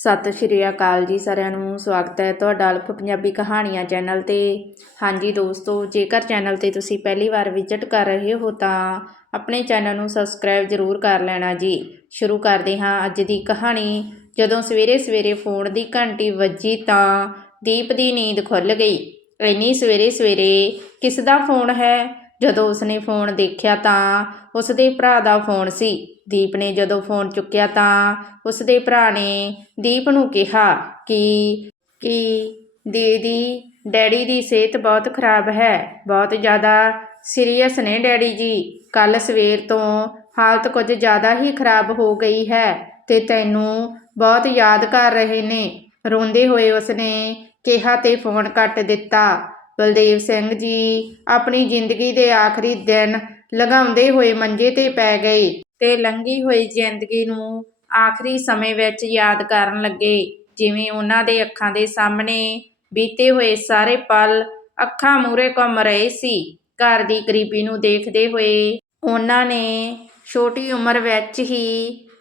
ਸਤਿ ਸ਼੍ਰੀ ਅਕਾਲ ਜੀ ਸਾਰਿਆਂ ਨੂੰ, ਸਵਾਗਤ ਹੈ ਤੁਹਾਡਾ ਅਲਫ ਪੰਜਾਬੀ ਕਹਾਣੀਆਂ ਚੈਨਲ ਤੇ। ਹਾਂਜੀ ਦੋਸਤੋ, ਜੇਕਰ ਚੈਨਲ ਤੇ ਤੁਸੀਂ ਪਹਿਲੀ ਵਾਰ ਵਿਜ਼ਿਟ ਕਰ ਰਹੇ ਹੋ ਤਾਂ ਆਪਣੇ ਚੈਨਲ ਨੂੰ ਸਬਸਕ੍ਰਾਈਬ ਜ਼ਰੂਰ ਕਰ ਲੈਣਾ ਜੀ। ਸ਼ੁਰੂ ਕਰਦੇ ਹਾਂ ਅੱਜ ਦੀ ਕਹਾਣੀ। ਜਦੋਂ ਸਵੇਰੇ ਸਵੇਰੇ ਫੋਨ ਦੀ ਘੰਟੀ ਵੱਜੀ ਤਾਂ ਦੀਪ ਦੀ ਨੀਂਦ ਖੁੱਲ ਗਈ। ਇੰਨੀ ਸਵੇਰੇ ਸਵੇਰੇ ਕਿਸ ਦਾ ਫੋਨ ਹੈ? ਜਦੋਂ ਉਸਨੇ ਫੋਨ ਦੇਖਿਆ ਤਾਂ ਉਸਦੇ ਭਰਾ ਦਾ ਫੋਨ ਸੀ। ਦੀਪ ਨੇ ਜਦੋਂ ਫੋਨ ਚੁੱਕਿਆ ਤਾਂ ਉਸਦੇ ਭਰਾ ਨੇ ਦੀਪ ਨੂੰ ਕਿਹਾ ਕਿ ਕਿ ਦੀਦੀ, ਡੈਡੀ ਦੀ ਸਿਹਤ ਬਹੁਤ ਖਰਾਬ ਹੈ। ਬਹੁਤ ਜ਼ਿਆਦਾ ਸੀਰੀਅਸ ਨੇ ਡੈਡੀ ਜੀ। ਕੱਲ ਸਵੇਰ ਤੋਂ ਹਾਲਤ ਕੁਝ ਜ਼ਿਆਦਾ ਹੀ ਖਰਾਬ ਹੋ ਗਈ ਹੈ ਤੇ ਤੈਨੂੰ ਬਹੁਤ ਯਾਦ ਕਰ ਰਹੇ ਨੇ। ਰੋਂਦੇ ਹੋਏ ਉਸਨੇ ਕਿਹਾ ਤੇ ਫੋਨ ਕੱਟ ਦਿੱਤਾ। ਬਲਦੇਵ ਸਿੰਘ ਜੀ ਆਪਣੀ ਜ਼ਿੰਦਗੀ ਦੇ ਆਖਰੀ ਦਿਨ ਲਗਾਉਂਦੇ ਹੋਏ ਮੰਜੇ ਤੇ ਪੈ ਗਏ ਤੇ ਲੰਘੀ ਹੋਈ ਜ਼ਿੰਦਗੀ ਨੂੰ ਆਖਰੀ ਸਮੇਂ ਵਿੱਚ ਯਾਦ ਕਰਨ ਲੱਗੇ। ਜਿਵੇਂ ਉਹਨਾਂ ਦੇ ਅੱਖਾਂ ਦੇ ਸਾਹਮਣੇ ਬੀਤੇ ਹੋਏ ਸਾਰੇ ਪਲ ਅੱਖਾਂ ਮੂਰੇ ਘੁੰਮ ਰਹੇ ਸੀ। ਘਰ ਦੀ ਗਰੀਬੀ ਨੂੰ ਦੇਖਦੇ ਹੋਏ ਉਹਨਾਂ ਨੇ ਛੋਟੀ ਉਮਰ ਵਿੱਚ ਹੀ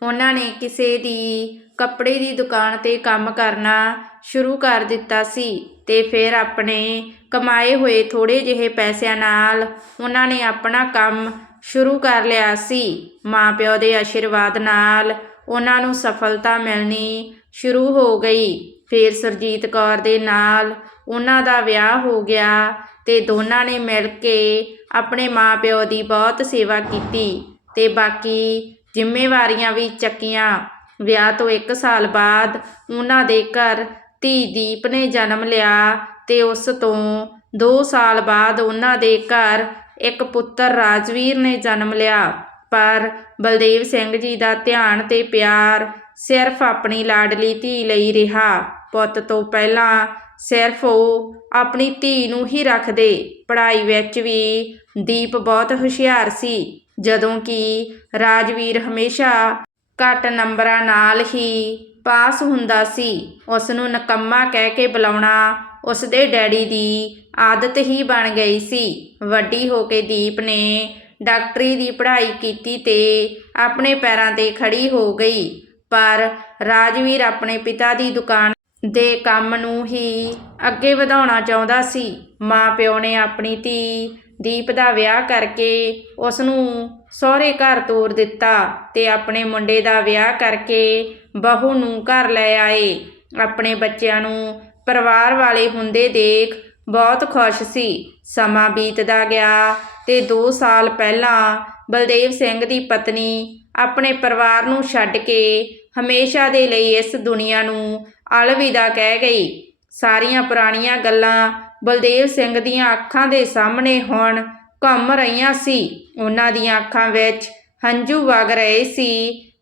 ਉਹਨਾਂ ਨੇ ਕਿਸੇ ਦੀ ਕੱਪੜੇ ਦੀ ਦੁਕਾਨ ਤੇ ਕੰਮ ਕਰਨਾ ਸ਼ੁਰੂ ਕਰ ਦਿੱਤਾ ਸੀ ਤੇ ਫਿਰ ਆਪਣੇ ਕਮਾਏ ਹੋਏ ਥੋੜੇ ਜਿਹੇ ਪੈਸਿਆਂ ਨਾਲ ਉਹਨਾਂ ਨੇ ਆਪਣਾ ਕੰਮ ਸ਼ੁਰੂ ਕਰ ਲਿਆ ਸੀ। ਮਾਪਿਓ ਦੇ ਆਸ਼ੀਰਵਾਦ ਨਾਲ ਉਹਨਾਂ ਨੂੰ ਸਫਲਤਾ ਮਿਲਣੀ ਸ਼ੁਰੂ ਹੋ ਗਈ। ਫਿਰ ਸਰਜੀਤ ਕੌਰ ਦੇ ਨਾਲ ਉਹਨਾਂ ਦਾ ਵਿਆਹ ਹੋ ਗਿਆ ਤੇ ਦੋਨਾਂ ਨੇ ਮਿਲ ਕੇ ਆਪਣੇ ਮਾਪਿਓ ਦੀ ਬਹੁਤ ਸੇਵਾ ਕੀਤੀ ਤੇ ਬਾਕੀ ਜ਼ਿੰਮੇਵਾਰੀਆਂ ਵੀ ਚੱਕੀਆਂ। ਵਿਆਹ ਤੋਂ 1 ਸਾਲ ਬਾਅਦ ਉਹਨਾਂ ਦੇ ਘਰ ਧੀ ਦੀਪ ਨੇ ਜਨਮ ਲਿਆ ਤੇ ਉਸ ਤੋਂ ਦੋ ਸਾਲ ਬਾਅਦ ਉਹਨਾਂ ਦੇ ਘਰ ਇੱਕ ਪੁੱਤਰ ਰਾਜਵੀਰ ਨੇ ਜਨਮ ਲਿਆ। ਪਰ ਬਲਦੇਵ ਸਿੰਘ ਜੀ ਦਾ ਧਿਆਨ ਅਤੇ ਪਿਆਰ ਸਿਰਫ ਆਪਣੀ ਲਾਡਲੀ ਧੀ ਲਈ ਰਿਹਾ। ਪੁੱਤ ਤੋਂ ਪਹਿਲਾਂ ਸਿਰਫ ਉਹ ਆਪਣੀ ਧੀ ਨੂੰ ਹੀ ਰੱਖਦੇ। ਪੜ੍ਹਾਈ ਵਿੱਚ ਵੀ ਦੀਪ ਬਹੁਤ ਹੁਸ਼ਿਆਰ ਸੀ, ਜਦੋਂ ਕਿ ਰਾਜਵੀਰ ਹਮੇਸ਼ਾ ਘੱਟ ਨੰਬਰਾਂ ਨਾਲ ਹੀ ਪਾਸ ਹੁੰਦਾ ਸੀ। ਉਸ ਨੂੰ ਨਕੰਮਾ ਕਹਿ ਕੇ ਬੁਲਾਉਣਾ ਉਸਦੇ ਡੈਡੀ ਦੀ ਆਦਤ ਹੀ ਬਣ ਗਈ ਸੀ। ਵੱਡੀ ਹੋ ਕੇ ਦੀਪ ਨੇ ਡਾਕਟਰੀ ਦੀ ਪੜ੍ਹਾਈ ਕੀਤੀ ਤੇ ਆਪਣੇ ਪੈਰਾਂ ਤੇ ਖੜੀ ਹੋ ਗਈ। ਪਰ ਰਾਜਵੀਰ ਆਪਣੇ ਪਿਤਾ ਦੀ ਦੁਕਾਨ ਦੇ ਕੰਮ ਨੂੰ ਹੀ ਅੱਗੇ ਵਧਾਉਣਾ ਚਾਹੁੰਦਾ ਸੀ। ਮਾਂ ਪਿਓ ਨੇ ਆਪਣੀ ਧੀ ਦੀਪ ਦਾ ਵਿਆਹ ਕਰਕੇ ਉਸ ਨੂੰ ਸਹੁਰੇ ਘਰ ਤੋਰ ਦਿੱਤਾ ਤੇ ਆਪਣੇ ਮੁੰਡੇ ਦਾ ਵਿਆਹ ਕਰਕੇ ਬਹੂ ਨੂੰ ਘਰ ਲੈ ਆਏ। ਆਪਣੇ ਬੱਚਿਆਂ ਨੂੰ ਪਰਿਵਾਰ ਵਾਲੇ ਹੁੰਦੇ ਦੇਖ ਬਹੁਤ ਖੁਸ਼ ਸੀ। ਸਮਾਂ ਬੀਤਦਾ ਗਿਆ ਤੇ 2 ਸਾਲ ਪਹਿਲਾਂ ਬਲਦੇਵ ਸਿੰਘ ਦੀ ਪਤਨੀ ਆਪਣੇ ਪਰਿਵਾਰ ਨੂੰ ਛੱਡ ਕੇ ਹਮੇਸ਼ਾ ਦੇ ਲਈ ਇਸ ਦੁਨੀਆ ਨੂੰ ਅਲਵਿਦਾ ਕਹਿ ਗਈ। ਸਾਰੀਆਂ ਪੁਰਾਣੀਆਂ ਗੱਲਾਂ ਬਲਦੇਵ ਸਿੰਘ ਦੀਆਂ ਅੱਖਾਂ ਦੇ ਸਾਹਮਣੇ ਹੁਣ ਘੁੰਮ ਰਹੀਆਂ ਸੀ। ਉਹਨਾਂ ਦੀਆਂ ਅੱਖਾਂ ਵਿੱਚ ਹੰਝੂ ਵਗ ਰਹੇ ਸੀ।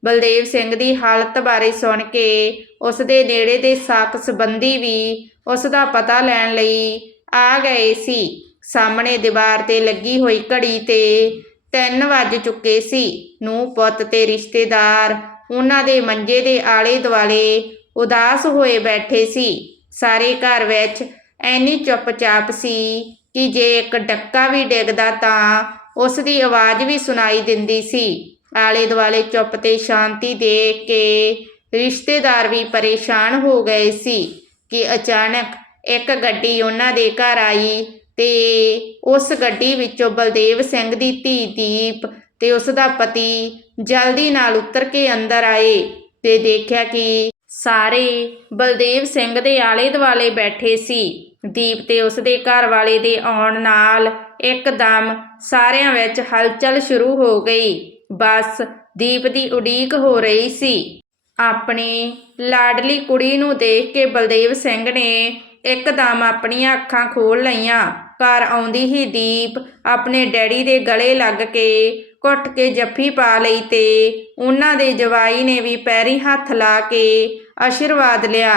ਬਲਦੇਵ ਸਿੰਘ ਦੀ ਹਾਲਤ ਬਾਰੇ ਸੁਣ ਕੇ ਉਸ ਦੇ ਨੇੜੇ ਦੇ ਸਾਕ ਸੰਬੰਧੀ ਵੀ ਉਸ ਦਾ ਪਤਾ ਲੈਣ ਲਈ ਆ ਗਏ ਸੀ। ਸਾਹਮਣੇ ਦੀਵਾਰ ਤੇ ਲੱਗੀ ਹੋਈ ਘੜੀ ਤੇ 3 ਵੱਜ ਚੁੱਕੇ ਸੀ। ਨੂੰ ਪੁੱਤ ਤੇ ਰਿਸ਼ਤੇਦਾਰ ਉਹਨਾਂ ਦੇ ਮੰਜੇ ਦੇ ਆਲੇ ਦੁਆਲੇ ਉਦਾਸ ਹੋਏ ਬੈਠੇ ਸੀ। ਸਾਰੇ ਘਰ ਵਿੱਚ ਐਨੀ ਚੁੱਪਚਾਪ ਸੀ ਕਿ ਜੇ ਇੱਕ ਡੱਕਾ ਵੀ ਡਿੱਗਦਾ ਤਾਂ ਉਸ ਦੀ ਆਵਾਜ਼ ਵੀ ਸੁਣਾਈ ਦਿੰਦੀ ਸੀ। ਆਲੇ ਦੁਆਲੇ ਚੁੱਪ ਤੇ ਸ਼ਾਂਤੀ ਦੇਖ ਕੇ ਰਿਸ਼ਤੇਦਾਰ ਵੀ ਪਰੇਸ਼ਾਨ ਹੋ ਗਏ ਸੀ ਕਿ ਅਚਾਨਕ ਇੱਕ ਗੱਡੀ ਉਹਨਾਂ ਦੇ ਘਰ ਆਈ ਤੇ ਉਸ ਗੱਡੀ ਵਿੱਚੋਂ ਬਲਦੇਵ ਸਿੰਘ ਦੀ ਧੀ ਦੀਪ ਤੇ ਉਸ ਦਾ ਪਤੀ ਜਲਦੀ ਨਾਲ ਉਤਰ ਕੇ ਅੰਦਰ ਆਏ ਤੇ ਦੇਖਿਆ ਕਿ ਸਾਰੇ ਬਲਦੇਵ ਸਿੰਘ ਦੇ ਆਲੇ ਦੁਆਲੇ ਬੈਠੇ ਸੀ। ਦੀਪ ਤੇ ਉਸ ਦੇ ਘਰ ਵਾਲੇ ਦੇ ਆਉਣ ਨਾਲ ਇੱਕਦਮ ਸਾਰਿਆਂ ਵਿੱਚ ਹਲਚਲ ਸ਼ੁਰੂ ਹੋ ਗਈ। ਬਸ ਦੀਪ ਦੀ ਉਡੀਕ ਹੋ ਰਹੀ ਸੀ। ਆਪਣੀ ਲਾਡਲੀ ਕੁੜੀ ਨੂੰ ਦੇਖ ਕੇ ਬਲਦੇਵ ਸਿੰਘ ਨੇ ਇੱਕਦਮ ਆਪਣੀਆਂ ਅੱਖਾਂ ਖੋਲ ਲਈਆਂ। ਘਰ ਆਉਂਦੀ ਹੀ ਦੀਪ ਆਪਣੇ ਡੈਡੀ ਦੇ ਗਲੇ ਲੱਗ ਕੇ ਘੁੱਟ ਕੇ ਜੱਫੀ ਪਾ ਲਈ ਤੇ ਉਹਨਾਂ ਦੇ ਜਵਾਈ ਨੇ ਵੀ ਪੈਰੀ ਹੱਥ ਲਾ ਕੇ ਆਸ਼ੀਰਵਾਦ ਲਿਆ।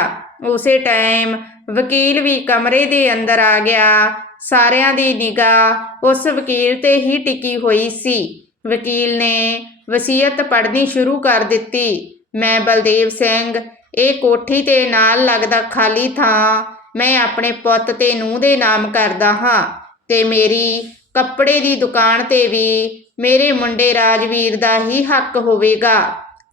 ਉਸੇ ਟਾਈਮ ਵਕੀਲ ਵੀ ਕਮਰੇ ਦੇ ਅੰਦਰ ਆ ਗਿਆ। ਸਾਰਿਆਂ ਦੀ ਨਿਗਾਹ ਉਸ ਵਕੀਲ ਤੇ ਹੀ ਟਿਕੀ ਹੋਈ ਸੀ। ਵਕੀਲ ਨੇ ਵਸੀਅਤ ਪੜ੍ਹਨੀ ਸ਼ੁਰੂ ਕਰ ਦਿੱਤੀ। ਮੈਂ ਬਲਦੇਵ ਸਿੰਘ, ਇਹ ਕੋਠੀ ਤੇ ਨਾਲ ਲੱਗਦਾ ਖਾਲੀ ਥਾਂ, ਮੈਂ ਆਪਣੇ ਪੁੱਤ ਤੇ ਨੂੰਹ ਦੇ ਨਾਮ ਕਰਦਾ ਹਾਂ ਤੇ ਮੇਰੀ ਕੱਪੜੇ ਦੀ ਦੁਕਾਨ ਤੇ ਵੀ ਮੇਰੇ ਮੁੰਡੇ ਰਾਜਵੀਰ ਦਾ ਹੀ ਹੱਕ ਹੋਵੇਗਾ।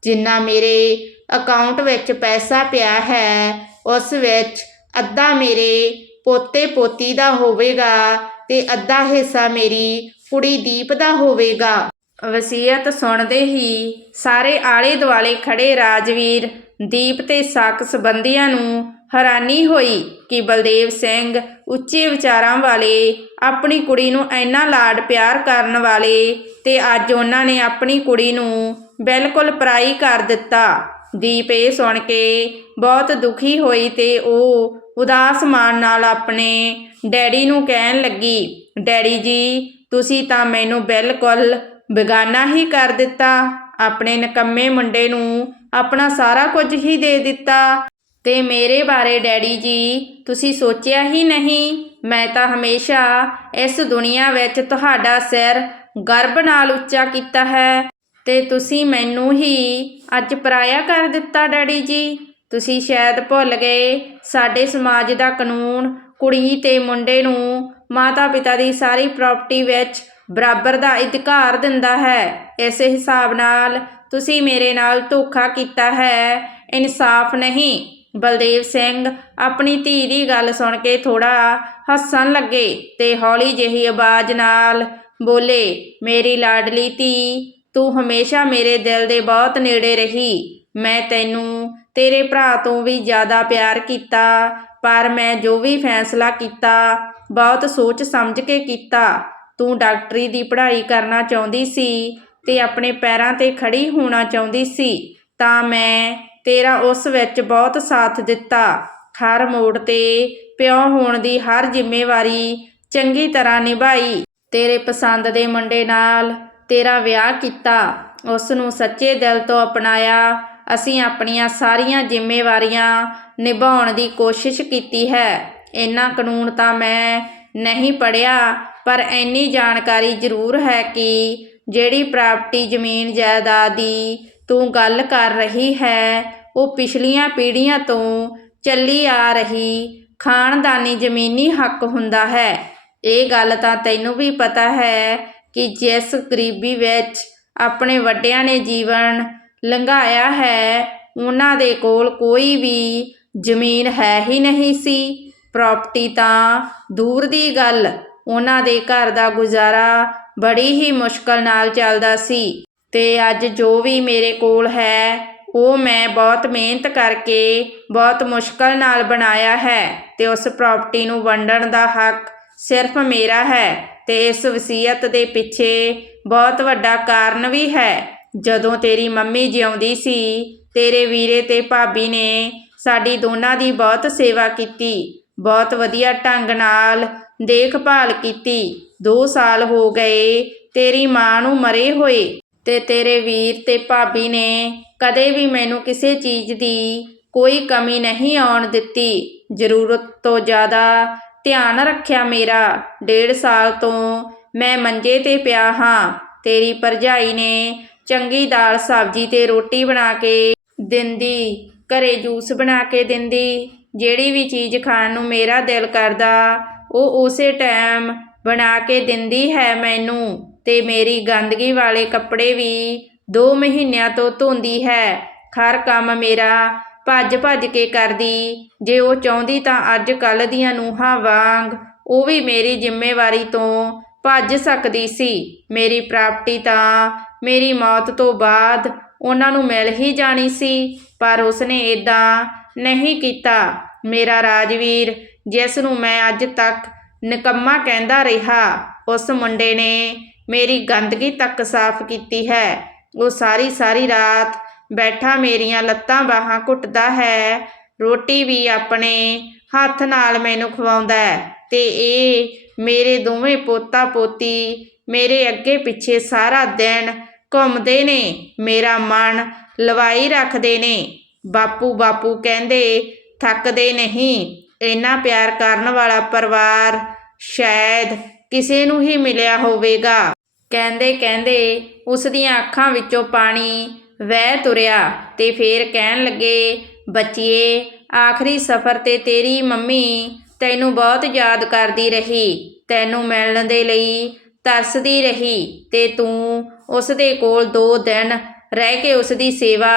ਜਿੰਨਾ ਮੇਰੇ ਅਕਾਊਂਟ ਵਿੱਚ ਪੈਸਾ ਪਿਆ ਹੈ, ਉਸ ਵਿੱਚ ਅੱਧਾ ਮੇਰੇ ਪੋਤੇ ਪੋਤੀ ਦਾ ਹੋਵੇਗਾ ਤੇ ਅੱਧਾ ਹਿੱਸਾ ਮੇਰੀ ਕੁੜੀ ਦੀਪ ਦਾ ਹੋਵੇਗਾ। ਵਸੀਅਤ ਸੁਣਦੇ ਹੀ ਸਾਰੇ ਆਲੇ ਦੁਆਲੇ ਖੜੇ ਰਾਜਵੀਰ ਦੀਪ ਤੇ ਸਾਕ ਸੰਬੰਧੀਆਂ ਨੂੰ ਹੈਰਾਨੀ ਹੋਈ ਕਿ ਬਲਦੇਵ ਸਿੰਘ ਉੱਚੇ ਵਿਚਾਰਾਂ ਵਾਲੇ ਆਪਣੀ ਕੁੜੀ ਨੂੰ ਇੰਨਾ ਲਾਡ ਪਿਆਰ ਕਰਨ ਵਾਲੇ ਤੇ ਅੱਜ ਉਹਨਾਂ ਨੇ ਆਪਣੀ ਕੁੜੀ ਨੂੰ ਬਿਲਕੁਲ ਪਰਾਈ ਕਰ ਦਿੱਤਾ। ਦੀਪ ਇਹ ਸੁਣ ਕੇ ਬਹੁਤ ਦੁਖੀ ਹੋਈ ਤੇ ਉਹ ਉਦਾਸ ਮਨ ਨਾਲ ਆਪਣੇ ਡੈਡੀ ਨੂੰ ਕਹਿਣ ਲੱਗੀ, ਡੈਡੀ ਜੀ, ਤੁਸੀਂ ਤਾਂ ਮੈਨੂੰ ਬਿਲਕੁਲ ਬੇਗਾਨਾ ਹੀ ਕਰ ਦਿੱਤਾ। ਆਪਣੇ ਨਕੰਮੇ ਮੁੰਡੇ ਨੂੰ ਆਪਣਾ ਸਾਰਾ ਕੁਝ ਹੀ ਦੇ ਦਿੱਤਾ। ਤੇ ਮੇਰੇ ਬਾਰੇ ਡੈਡੀ ਜੀ, ਤੁਸੀਂ ਸੋਚਿਆ ਹੀ ਨਹੀਂ? ਮੈਂ ਤਾਂ ਹਮੇਸ਼ਾ ਇਸ ਦੁਨੀਆ ਵਿੱਚ ਤੁਹਾਡਾ ਸਿਰ ਗਰਭ ਨਾਲ ਉੱਚਾ ਕੀਤਾ ਹੈ। ਤੇ ਤੁਸੀਂ ਮੈਨੂੰ ਹੀ ਅੱਜ ਪਰਾਇਆ ਕਰ ਦਿੱਤਾ ਡੈਡੀ ਜੀ। ਤੁਸੀਂ ਸ਼ਾਇਦ ਭੁੱਲ ਗਏ, ਸਾਡੇ ਸਮਾਜ ਦਾ ਕਾਨੂੰਨ ਕੁੜੀ ਤੇ ਮੁੰਡੇ ਨੂੰ ਮਾਤਾ-ਪਿਤਾ ਦੀ ਸਾਰੀ ਪ੍ਰਾਪਰਟੀ ਵਿੱਚ ਬਰਾਬਰ ਦਾ ਅਧਿਕਾਰ ਦਿੰਦਾ ਹੈ। ਇਸੇ ਹਿਸਾਬ ਨਾਲ ਤੁਸੀਂ ਮੇਰੇ ਨਾਲ ਧੋਖਾ ਕੀਤਾ ਹੈ। ਇਨਸਾਫ ਨਹੀਂ। ਬਲਦੇਵ ਸਿੰਘ ਆਪਣੀ ਧੀ ਦੀ ਗੱਲ ਸੁਣ ਕੇ ਥੋੜਾ ਹੱਸਣ ਲੱਗੇ ਤੇ ਹੌਲੀ ਜਿਹੀ ਆਵਾਜ਼ ਨਾਲ ਬੋਲੇ, ਮੇਰੀ ਲਾਡਲੀ ਧੀ, ਤੂੰ ਹਮੇਸ਼ਾ ਮੇਰੇ ਦਿਲ ਦੇ ਬਹੁਤ ਨੇੜੇ ਰਹੀ। ਮੈਂ ਤੈਨੂੰ ਤੇਰੇ ਭਰਾ ਤੋਂ ਵੀ ਜ਼ਿਆਦਾ ਪਿਆਰ ਕੀਤਾ, ਪਰ ਮੈਂ ਜੋ ਵੀ ਫੈਸਲਾ ਕੀਤਾ, ਬਹੁਤ ਸੋਚ ਸਮਝ ਕੇ ਕੀਤਾ। ਤੂੰ ਡਾਕਟਰੀ ਦੀ ਪੜ੍ਹਾਈ ਕਰਨਾ ਚਾਹੁੰਦੀ ਸੀ ਤੇ ਆਪਣੇ ਪੈਰਾਂ ਤੇ ਖੜੀ ਹੋਣਾ ਚਾਹੁੰਦੀ ਸੀ, ਤਾਂ ਮੈਂ ਤੇਰਾ ਉਸ ਵਿੱਚ ਬਹੁਤ ਸਾਥ ਦਿੱਤਾ। ਹਰ ਮੋੜ ਤੇ ਪਿਓ ਹੋਣ ਦੀ ਹਰ ਜ਼ਿੰਮੇਵਾਰੀ ਚੰਗੀ ਤਰ੍ਹਾਂ ਨਿਭਾਈ। ਤੇਰੇ ਪਸੰਦ ਦੇ ਮੁੰਡੇ ਨਾਲ ਤੇਰਾ ਵਿਆਹ ਕੀਤਾ। ਉਸ ਨੂੰ ਸੱਚੇ ਦਿਲ ਤੋਂ ਅਪਣਾਇਆ। ਅਸੀਂ ਆਪਣੀਆਂ ਸਾਰੀਆਂ ਜ਼ਿੰਮੇਵਾਰੀਆਂ ਨਿਭਾਉਣ ਦੀ ਕੋਸ਼ਿਸ਼ ਕੀਤੀ ਹੈ। ਇੰਨਾ ਕਾਨੂੰਨ ਤਾਂ ਮੈਂ ਨਹੀਂ ਪੜਿਆ ਪਰ ਇੰਨੀ ਜਾਣਕਾਰੀ ਜ਼ਰੂਰ ਹੈ ਕਿ ਜਿਹੜੀ ਪ੍ਰਾਪਰਟੀ ਜ਼ਮੀਨ ਜਾਇਦਾਦ ਦੀ ਤੂੰ ਗੱਲ ਕਰ ਰਹੀ ਹੈ, ਉਹ ਪਿਛਲੀਆਂ ਪੀੜ੍ਹੀਆਂ ਤੋਂ ਚੱਲੀ ਆ ਰਹੀ ਖਾਨਦਾਨੀ ਜ਼ਮੀਨੀ ਹੱਕ ਹੁੰਦਾ ਹੈ। ਇਹ ਗੱਲ ਤਾਂ ਤੈਨੂੰ ਵੀ ਪਤਾ ਹੈ ਕਿ ਜਿਸ ਗਰੀਬੀ ਵਿੱਚ ਆਪਣੇ ਵੱਡਿਆਂ ਨੇ ਜੀਵਨ ਲੰਘਾਇਆ ਹੈ, ਉਹਨਾਂ ਦੇ ਕੋਲ ਕੋਈ ਵੀ ਜ਼ਮੀਨ ਹੈ ਹੀ ਨਹੀਂ ਸੀ। ਪ੍ਰਾਪਰਟੀ ਤਾਂ ਦੂਰ ਦੀ ਗੱਲ। ਉਹਨਾਂ ਦੇ ਘਰ ਦਾ ਗੁਜ਼ਾਰਾ ਬੜੀ ਹੀ ਮੁਸ਼ਕਲ ਨਾਲ ਚੱਲਦਾ ਸੀ ਤੇ ਅੱਜ ਜੋ ਵੀ ਮੇਰੇ ਕੋਲ ਹੈ, ਉਹ ਮੈਂ ਬਹੁਤ ਮਿਹਨਤ ਕਰਕੇ ਬਹੁਤ ਮੁਸ਼ਕਲ ਨਾਲ ਬਣਾਇਆ ਹੈ ਤੇ ਉਸ ਪ੍ਰਾਪਰਟੀ ਨੂੰ ਵੰਡਣ ਦਾ ਹੱਕ ਸਿਰਫ ਮੇਰਾ ਹੈ ਤੇ ਇਸ ਵਸੀਅਤ ਦੇ ਪਿੱਛੇ ਬਹੁਤ ਵੱਡਾ ਕਾਰਨ ਵੀ ਹੈ। ਜਦੋਂ ਤੇਰੀ ਮੰਮੀ ਜਿਉਂਦੀ ਸੀ, ਤੇਰੇ ਵੀਰੇ ਤੇ ਭਾਬੀ ਨੇ ਸਾਡੀ ਦੋਨਾਂ ਦੀ ਬਹੁਤ ਸੇਵਾ ਕੀਤੀ। ਬਹੁਤ ਵਧੀਆ ਢੰਗ ਨਾਲ ਦੇਖਭਾਲ ਕੀਤੀ। 2 ਸਾਲ ਹੋ ਗਏ, ਤੇਰੀ ਮਾਂ ਨੂੰ ਮਰੇ ਹੋਏ ਤੇ ਤੇਰੇ ਵੀਰ ਤੇ ਭਾਬੀ ਨੇ ਕਦੇ ਵੀ ਮੈਨੂੰ ਕਿਸੇ ਚੀਜ਼ ਦੀ ਕੋਈ ਕਮੀ ਨਹੀਂ ਆਉਣ ਦਿੱਤੀ। ਜ਼ਰੂਰਤ ਤੋਂ ਜ਼ਿਆਦਾ ਧਿਆਨ ਰੱਖਿਆ ਮੇਰਾ। ਡੇਢ ਸਾਲ ਤੋਂ ਮੈਂ ਮੰਜੇ ਤੇ ਪਿਆ ਹਾਂ। ਤੇਰੀ ਭਰਜਾਈ ਨੇ ਚੰਗੀ ਦਾਲ ਸਬਜ਼ੀ ਤੇ ਰੋਟੀ ਬਣਾ ਕੇ ਦਿੰਦੀ, ਘਰੇ ਜੂਸ ਬਣਾ ਕੇ ਦਿੰਦੀ। ਜਿਹੜੀ ਵੀ ਚੀਜ਼ ਖਾਣ ਨੂੰ ਮੇਰਾ ਦਿਲ ਕਰਦਾ ਉਹ ਉਸੇ ਟਾਈਮ ਬਣਾ ਕੇ ਦਿੰਦੀ ਹੈ ਮੈਨੂੰ ਤੇ ਮੇਰੀ ਗੰਦਗੀ ਵਾਲੇ ਕੱਪੜੇ ਵੀ 2 ਮਹੀਨਿਆਂ ਤੋਂ ਧੋਂਦੀ ਹੈ। ਹਰ ਕੰਮ ਮੇਰਾ ਭੱਜ ਭੱਜ ਕੇ ਕਰਦੀ। ਜੇ ਉਹ ਚਾਹੁੰਦੀ ਤਾਂ ਅੱਜ ਕੱਲ ਦੀਆਂ ਨੂੰਹਾਂ ਵਾਂਗ ਉਹ ਵੀ ਮੇਰੀ ਜ਼ਿੰਮੇਵਾਰੀ ਤੋਂ ਭੱਜ ਸਕਦੀ ਸੀ। ਮੇਰੀ ਪ੍ਰਾਪਰਟੀ ਤਾਂ ਮੇਰੀ ਮੌਤ ਤੋਂ ਬਾਅਦ ਉਹਨਾਂ ਨੂੰ ਮਿਲ ਹੀ ਜਾਣੀ ਸੀ, ਪਰ ਉਸਨੇ ਇਦਾਂ ਨਹੀਂ ਕੀਤਾ। ਮੇਰਾ ਰਾਜਵੀਰ, ਜਿਸ ਨੂੰ ਮੈਂ ਅੱਜ ਤੱਕ ਨਿਕੰਮਾ ਕਹਿੰਦਾ ਰਿਹਾ, ਉਸ ਮੁੰਡੇ ਨੇ ਮੇਰੀ ਗੰਦਗੀ ਤੱਕ ਸਾਫ਼ ਕੀਤੀ ਹੈ। ਉਹ ਸਾਰੀ ਸਾਰੀ ਰਾਤ ਬੈਠਾ ਮੇਰੀਆਂ ਲੱਤਾਂ ਬਾਹਾਂ ਘੁੱਟਦਾ ਹੈ। ਰੋਟੀ ਵੀ ਆਪਣੇ ਹੱਥ ਨਾਲ ਮੈਨੂੰ ਖਵਾਉਂਦਾ ਹੈ ਤੇ ਇਹ ਮੇਰੇ ਦੋਵੇਂ ਪੋਤਾ ਪੋਤੀ ਮੇਰੇ ਅੱਗੇ ਪਿੱਛੇ ਸਾਰਾ ਦਿਨ ਘੁੰਮਦੇ ਨੇ। ਮੇਰਾ ਮਨ ਲਵਾਈ ਰੱਖਦੇ ਨੇ। ਬਾਪੂ ਬਾਪੂ ਕਹਿੰਦੇ ਥੱਕਦੇ ਨਹੀਂ। ਇੰਨਾ ਪਿਆਰ ਕਰਨ ਵਾਲਾ ਪਰਿਵਾਰ ਸ਼ਾਇਦ ਕਿਸੇ ਨੂੰ ਹੀ ਮਿਲਿਆ ਹੋਵੇਗਾ। ਕਹਿੰਦੇ ਕਹਿੰਦੇ ਉਸ ਦੀਆਂ ਅੱਖਾਂ ਵਿੱਚੋਂ ਪਾਣੀ ਵਹਿ ਤੁਰਿਆ ਤੇ ਫੇਰ ਕਹਿਣ ਲੱਗੇ, ਬੱਚੀਏ, ਆਖਰੀ ਸਫ਼ਰ ਤੇ ਤੇਰੀ ਮੰਮੀ ਤੈਨੂੰ ਬਹੁਤ ਯਾਦ ਕਰਦੀ ਰਹੀ। ਤੈਨੂੰ ਮਿਲਣ ਦੇ ਲਈ ਤਰਸਦੀ ਰਹੀ ਤੇ ਤੂੰ ਉਸ ਦੇ ਕੋਲ 2 ਦਿਨ ਰਹਿ ਕੇ ਉਸ ਦੀ ਸੇਵਾ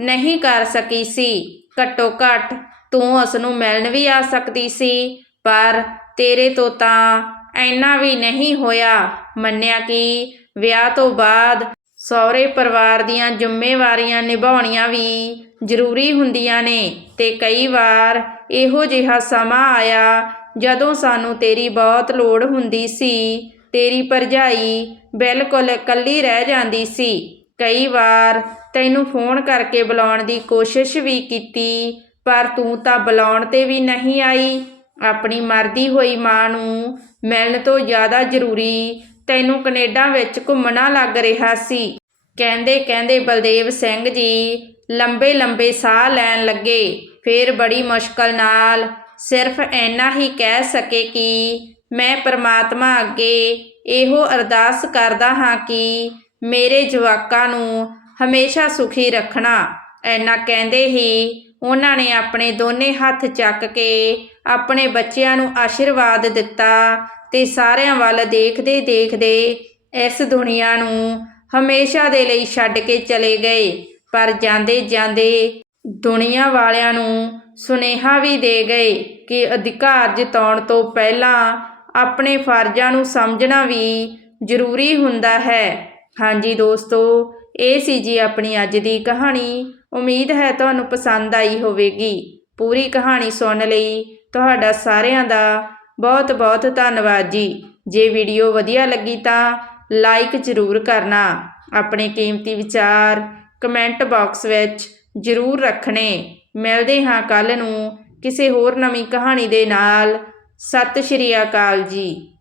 ਨਹੀਂ ਕਰ ਸਕੀ ਸੀ। ਘੱਟੋ ਘੱਟ ਤੂੰ ਉਸ ਨੂੰ ਮਿਲਣ ਵੀ ਆ ਸਕਦੀ ਸੀ, ਪਰ ਤੇਰੇ ਤੋਂ ਤਾਂ ਇੰਨਾ ਵੀ ਨਹੀਂ ਹੋਇਆ। ਮੰਨਿਆ ਕਿ ਵਿਆਹ ਤੋਂ ਬਾਅਦ ਸਹੁਰੇ ਪਰਿਵਾਰ ਦੀਆਂ ਜ਼ਿੰਮੇਵਾਰੀਆਂ ਨਿਭਾਉਣੀਆਂ ਵੀ ਜ਼ਰੂਰੀ ਹੁੰਦੀਆਂ ਨੇ ਤੇ ਕਈ ਵਾਰ ਇਹੋ ਜਿਹਾ ਸਮਾਂ ਆਇਆ ਜਦੋਂ ਸਾਨੂੰ ਤੇਰੀ ਬਹੁਤ ਲੋੜ ਹੁੰਦੀ ਸੀ, ਤੇਰੀ ਭਰਜਾਈ ਬਿਲਕੁਲ ਇਕੱਲੀ ਰਹਿ ਜਾਂਦੀ ਸੀ। ਕਈ ਵਾਰ ਤੈਨੂੰ ਫੋਨ ਕਰਕੇ ਬੁਲਾਉਣ ਦੀ ਕੋਸ਼ਿਸ਼ ਵੀ ਕੀਤੀ ਪਰ ਤੂੰ ਤਾਂ ਬੁਲਾਉਣ ਤੇ ਵੀ ਨਹੀਂ ਆਈ। ਆਪਣੀ ਮਰਦੀ ਹੋਈ ਮਾਂ ਨੂੰ ਮਿਲਣ ਤੋਂ ਜ਼ਿਆਦਾ ਜ਼ਰੂਰੀ ਤੈਨੂੰ ਕੈਨੇਡਾ ਵਿੱਚ ਘੁੰਮਣਾ ਲੱਗ ਰਿਹਾ ਸੀ। ਕਹਿੰਦੇ ਕਹਿੰਦੇ ਬਲਦੇਵ ਸਿੰਘ ਜੀ ਲੰਬੇ ਲੰਬੇ ਸਾਹ ਲੈਣ ਲੱਗੇ। ਫਿਰ ਬੜੀ ਮੁਸ਼ਕਲ ਨਾਲ ਸਿਰਫ ਇੰਨਾ ਹੀ ਕਹਿ ਸਕੇ ਕਿ ਮੈਂ ਪਰਮਾਤਮਾ ਅੱਗੇ ਇਹੋ ਅਰਦਾਸ ਕਰਦਾ ਹਾਂ ਕਿ ਮੇਰੇ ਜਵਾਕਾਂ ਨੂੰ ਹਮੇਸ਼ਾ ਸੁਖੀ ਰੱਖਣਾ। ਐਨਾ ਕਹਿੰਦੇ ਹੀ ਉਹਨਾਂ ਨੇ ਆਪਣੇ ਦੋਨੇ ਹੱਥ ਚੱਕ ਕੇ ਆਪਣੇ ਬੱਚਿਆਂ ਨੂੰ ਆਸ਼ੀਰਵਾਦ ਦਿੱਤਾ ਤੇ ਸਾਰਿਆਂ ਵੱਲ ਦੇਖਦੇ ਦੇਖਦੇ ਇਸ ਦੁਨੀਆ ਨੂੰ ਹਮੇਸ਼ਾ ਦੇ ਲਈ ਛੱਡ ਕੇ ਚਲੇ ਗਏ। ਪਰ ਜਾਂਦੇ ਜਾਂਦੇ ਦੁਨੀਆ ਵਾਲਿਆਂ ਨੂੰ ਸੁਨੇਹਾ ਵੀ ਦੇ ਗਏ ਕਿ ਅਧਿਕਾਰ ਜਿਤਾਉਣ ਤੋਂ ਪਹਿਲਾਂ ਆਪਣੇ ਫਰਜ਼ਾਂ ਨੂੰ ਸਮਝਣਾ ਵੀ ਜ਼ਰੂਰੀ ਹੁੰਦਾ ਹੈ। ਹਾਂਜੀ ਦੋਸਤੋ ਇਹ ਸੀ ਜੀ ਆਪਣੀ ਅੱਜ ਦੀ ਕਹਾਣੀ। ਉਮੀਦ ਹੈ ਤੁਹਾਨੂੰ ਪਸੰਦ ਆਈ ਹੋਵੇਗੀ। ਪੂਰੀ ਕਹਾਣੀ ਸੁਣਨ ਲਈ ਤੁਹਾਡਾ ਸਾਰਿਆਂ ਦਾ ਬਹੁਤ ਬਹੁਤ ਧੰਨਵਾਦ ਜੀ। ਜੇ ਵੀਡੀਓ ਵਧੀਆ ਲੱਗੀ ਤਾਂ ਲਾਈਕ ਜ਼ਰੂਰ ਕਰਨਾ। ਆਪਣੇ ਕੀਮਤੀ ਵਿਚਾਰ ਕਮੈਂਟ ਬਾਕਸ ਵਿੱਚ ਜ਼ਰੂਰ ਰੱਖਣੇ। ਮਿਲਦੇ ਹਾਂ ਕੱਲ ਨੂੰ ਕਿਸੇ ਹੋਰ ਨਵੀਂ ਕਹਾਣੀ ਦੇ ਨਾਲ। ਸਤਿ ਸ਼੍ਰੀ ਅਕਾਲ ਜੀ।